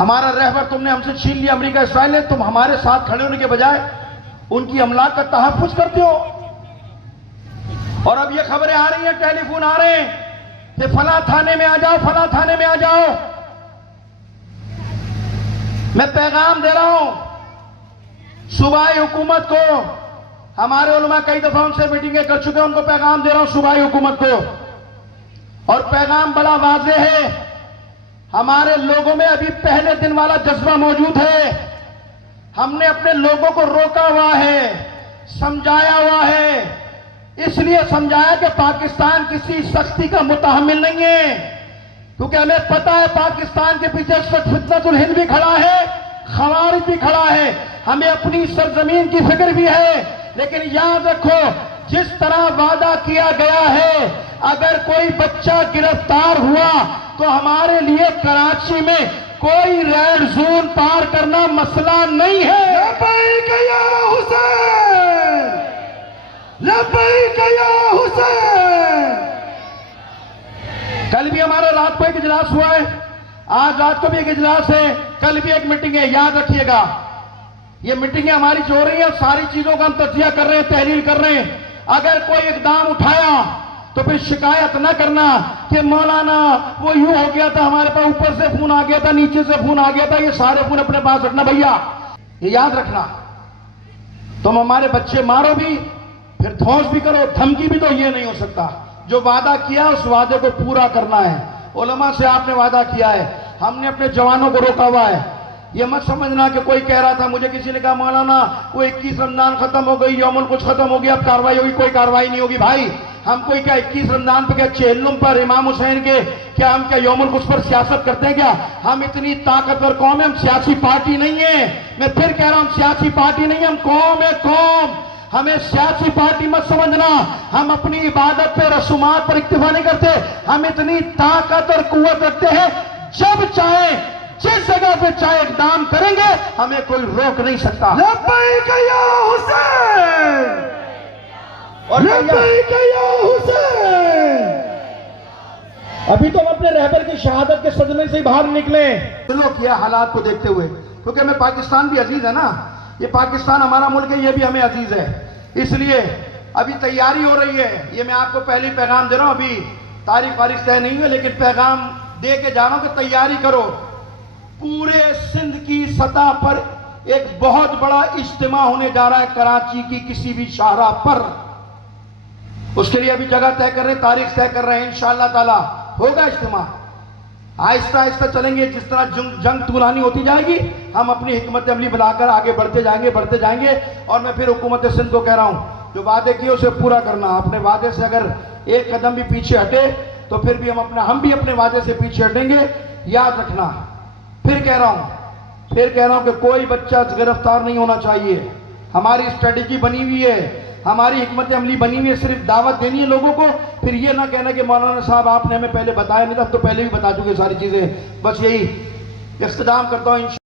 ہمارا رہبر تم نے ہم سے چھین لیا امریکہ اسرائیل نے، تم ہمارے ساتھ کھڑے ہونے کے بجائے ان کی املاک کا تحفظ کرتے ہو. اور اب یہ خبریں آ رہی ہیں، ٹیلی فون آ رہے ہیں کہ فلاں تھانے میں آ جاؤ، فلاں تھانے میں آ جاؤ. میں پیغام دے رہا ہوں صوبائی حکومت کو. ہمارے علماء کئی دفعہ ان سے میٹنگیں کر چکے ہیں، ان کو پیغام دے رہا ہوں صوبائی حکومت کو، اور پیغام بڑا واضح ہے. ہمارے لوگوں میں ابھی پہلے دن والا جذبہ موجود ہے. ہم نے اپنے لوگوں کو روکا ہوا ہے، سمجھایا ہوا ہے. اس لیے سمجھایا کہ پاکستان کسی سختی کا متحمل نہیں ہے، کیونکہ ہمیں پتا ہے پاکستان کے پیچھے فتنۃ الہند بھی کھڑا ہے، خوارج بھی کھڑا ہے. ہمیں اپنی سرزمین کی فکر بھی ہے. لیکن یاد رکھو، جس طرح وعدہ کیا گیا ہے، اگر کوئی بچہ گرفتار ہوا تو ہمارے لیے کراچی میں کوئی ریڈ زون پار کرنا مسئلہ نہیں ہے. لبیک یا حسین، لبیک یا حسین. کل بھی ہمارا رات کو ایک اجلاس ہوا ہے، آج رات کو بھی ایک اجلاس ہے، کل بھی ایک میٹنگ ہے. یاد رکھیے گا، یہ میٹنگیں ہماری جو ہو رہی ہیں ساری چیزوں کا ہم تجزیہ کر رہے ہیں، تحلیل کر رہے ہیں. اگر کوئی اقدام اٹھایا تو پھر شکایت نہ کرنا کہ مولانا وہ یوں ہو گیا تھا، ہمارے پاس اوپر سے فون آ گیا تھا، نیچے سے فون آ گیا تھا. یہ سارے فون اپنے پاس رکھنا بھیا، یہ یاد رکھنا. تم ہمارے بچے مارو بھی، پھر دھوس بھی کرو، دھمکی بھی، تو یہ نہیں ہو سکتا. جو وعدہ کیا اس وعدے کو پورا کرنا ہے. علماء سے آپ نے وعدہ کیا ہے، ہم نے اپنے جوانوں کو روکا ہوا ہے. یہ مت سمجھنا کہ کوئی کہہ رہا تھا، مجھے کسی نے کہا مولانا وہ 21 رمضان ختم ہو گئی، یوم القدس ختم ہو گیا، اب کاروائی ہوگی. کوئی کاروائی نہیں ہوگی بھائی. ہم کوئی کیا 21 رمضان پہ، کیا چہلم پر، امام حسین کے، کیا ہم کیا یوم القدس پر سیاست کرتے ہیں کیا؟ ہم اتنی طاقتور قوم ہیں، ہم سیاسی پارٹی نہیں ہیں. میں پھر کہہ رہا ہوں، ہم سیاسی پارٹی نہیں ہیں، ہم قوم ہے، قوم. ہمیں سیاسی پارٹی مت سمجھنا. ہم اپنی عبادت پہ، رسومات پر اکتفا نہیں کرتے. ہم اتنی طاقت اور قوت رکھتے ہیں، جب چاہیں جس جگہ پہ چاہے اقدام کریں گے، ہمیں کوئی روک نہیں سکتا. لبیک یا حسین، اور لبیک یا حسین. ابھی تو ہم اپنے رہبر کی شہادت کے صدمے سے ہی باہر نکلے. چلو کیا حالات کو دیکھتے ہوئے، کیونکہ ہمیں پاکستان بھی عزیز ہے نا. یہ پاکستان ہمارا ملک ہے، یہ بھی ہمیں عزیز ہے. اس لیے ابھی تیاری ہو رہی ہے. یہ میں آپ کو پہلے پیغام دے رہا ہوں، ابھی تاریخ وارخ طے نہیں ہے، لیکن پیغام دے کے جا رہا ہوں کہ تیاری کرو. پورے سندھ کی سطح پر ایک بہت بڑا اجتماع ہونے جا رہا ہے کراچی کی کسی بھی شاہراہ پر. اس کے لیے ابھی جگہ طے کر رہے ہیں، تاریخ طے کر رہے ہیں. انشاءاللہ تعالی ہوگا اجتماع. آہستہ آہستہ چلیں گے. جس طرح جنگ طولانی ہوتی جائے گی، ہم اپنی حکمت عملی بنا کر آگے بڑھتے جائیں گے. اور میں پھر حکومت سندھ کو کہہ رہا ہوں، جو وعدے کیے اسے پورا کرنا. اپنے وعدے سے اگر ایک قدم بھی پیچھے ہٹے تو پھر بھی ہم بھی اپنے وعدے سے پیچھے ہٹیں گے. یاد رکھنا. پھر کہہ رہا ہوں کہ کوئی بچہ گرفتار نہیں ہونا چاہیے. ہماری اسٹریٹجی بنی ہوئی ہے، ہماری حکمت عملی بنی ہوئی ہے. صرف دعوت دینی ہے لوگوں کو. پھر یہ نہ کہنا کہ مولانا صاحب آپ نے ہمیں پہلے بتایا نہیں تھا، ہم تو پہلے بھی بتا چکے ساری چیزیں. بس یہی اختتام کرتا ہوں.